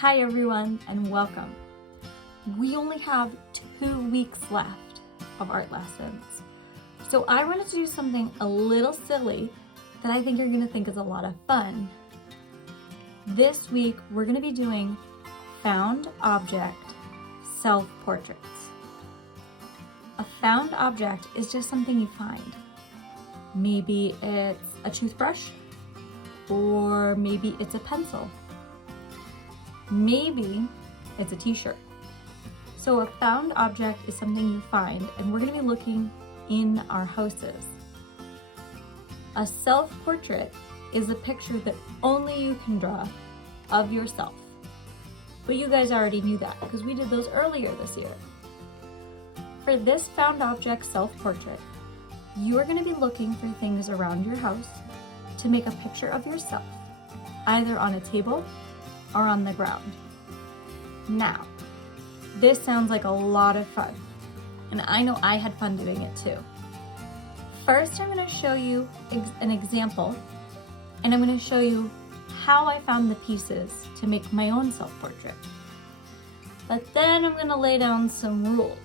Hi everyone and welcome. We only have 2 weeks left of art lessons. So I wanted to do something a little silly that I think you're gonna think is a lot of fun. This week, we're gonna be doing found object self-portraits. A found object is just something you find. Maybe it's a toothbrush, or maybe it's a pencil. Maybe it's a t-shirt. So a found object is something you find, and we're gonna be looking in our houses. A self-portrait is a picture that only you can draw of yourself. But you guys already knew that because we did those earlier this year. For this found object self-portrait, you are gonna be looking for things around your house to make a picture of yourself, either on a table or on the ground. Now, this sounds like a lot of fun, and I know I had fun doing it too. First, I'm going to show you an example, and I'm going to show you how I found the pieces to make my own self-portrait. But then I'm going to lay down some rules,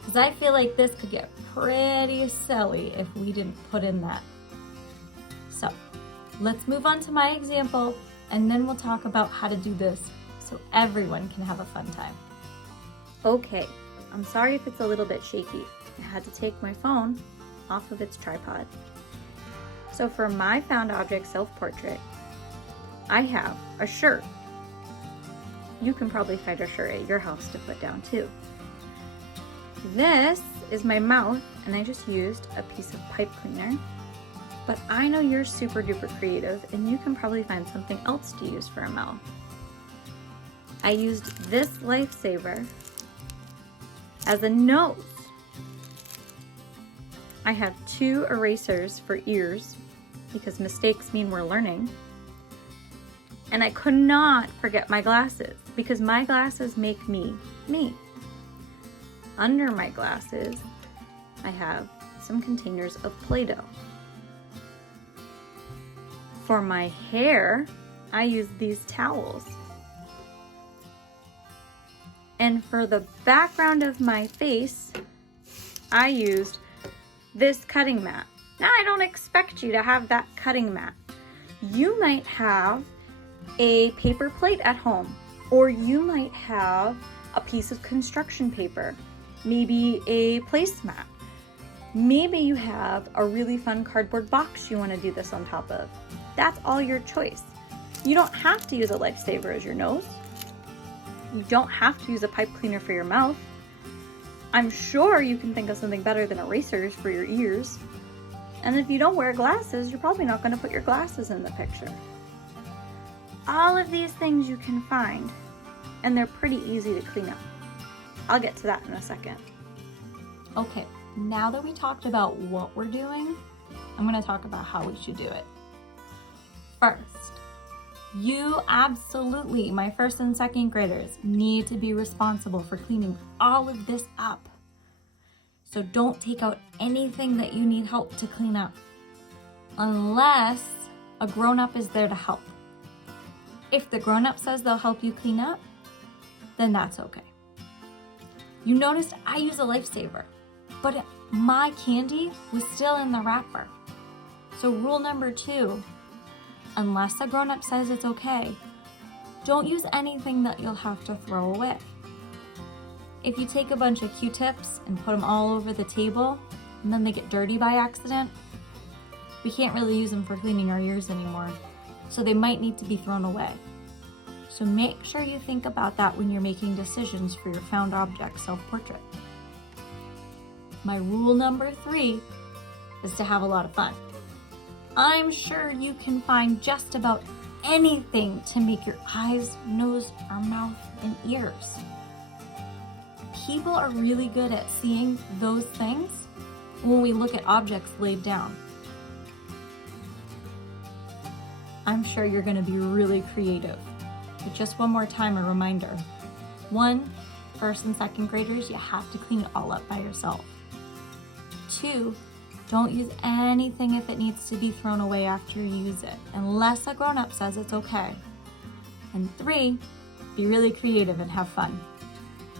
because I feel like this could get pretty silly if we didn't put in that. So, let's move on to my example, and then we'll talk about how to do this so everyone can have a fun time. Okay, I'm sorry if it's a little bit shaky. I had to take my phone off of its tripod. So for my found object self-portrait, I have a shirt. You can probably find a shirt at your house to put down too. This is my mouth, and I just used a piece of pipe cleaner. But I know you're super duper creative, and you can probably find something else to use for a mouth. I used this Lifesaver as a nose. I have 2 erasers for ears, because mistakes mean we're learning. And I could not forget my glasses, because my glasses make me, me. Under my glasses, I have some containers of Play-Doh. For my hair, I use these towels. And for the background of my face, I used this cutting mat. Now, I don't expect you to have that cutting mat. You might have a paper plate at home, or you might have a piece of construction paper, maybe a placemat. Maybe you have a really fun cardboard box you want to do this on top of. That's all your choice. You don't have to use a Lifesaver as your nose. You don't have to use a pipe cleaner for your mouth. I'm sure you can think of something better than erasers for your ears. And if you don't wear glasses, you're probably not going to put your glasses in the picture. All of these things you can find, and they're pretty easy to clean up. I'll get to that in a second. Okay, now that we talked about what we're doing, I'm going to talk about how we should do it. First, you absolutely, my 1st and 2nd graders, need to be responsible for cleaning all of this up. So don't take out anything that you need help to clean up, unless a grown-up is there to help. If the grown-up says they'll help you clean up, then that's okay. You noticed I use a Lifesaver, but my candy was still in the wrapper. So rule number 2, unless a grown-up says it's okay, don't use anything that you'll have to throw away. If you take a bunch of Q-tips and put them all over the table, and then they get dirty by accident, we can't really use them for cleaning our ears anymore, so they might need to be thrown away. So make sure you think about that when you're making decisions for your found object self-portrait. My rule number 3 is to have a lot of fun. I'm sure you can find just about anything to make your eyes, nose, or mouth, and ears. People are really good at seeing those things when we look at objects laid down. I'm sure you're going to be really creative. But just one more time, a reminder. 1, 1st and 2nd graders, you have to clean it all up by yourself. 2, don't use anything if it needs to be thrown away after you use it, unless a grown-up says it's okay. And 3, be really creative and have fun.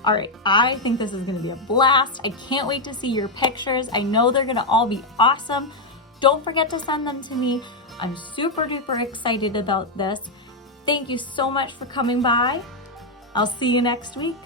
All right, I think this is gonna be a blast. I can't wait to see your pictures. I know they're gonna all be awesome. Don't forget to send them to me. I'm super duper excited about this. Thank you so much for coming by. I'll see you next week.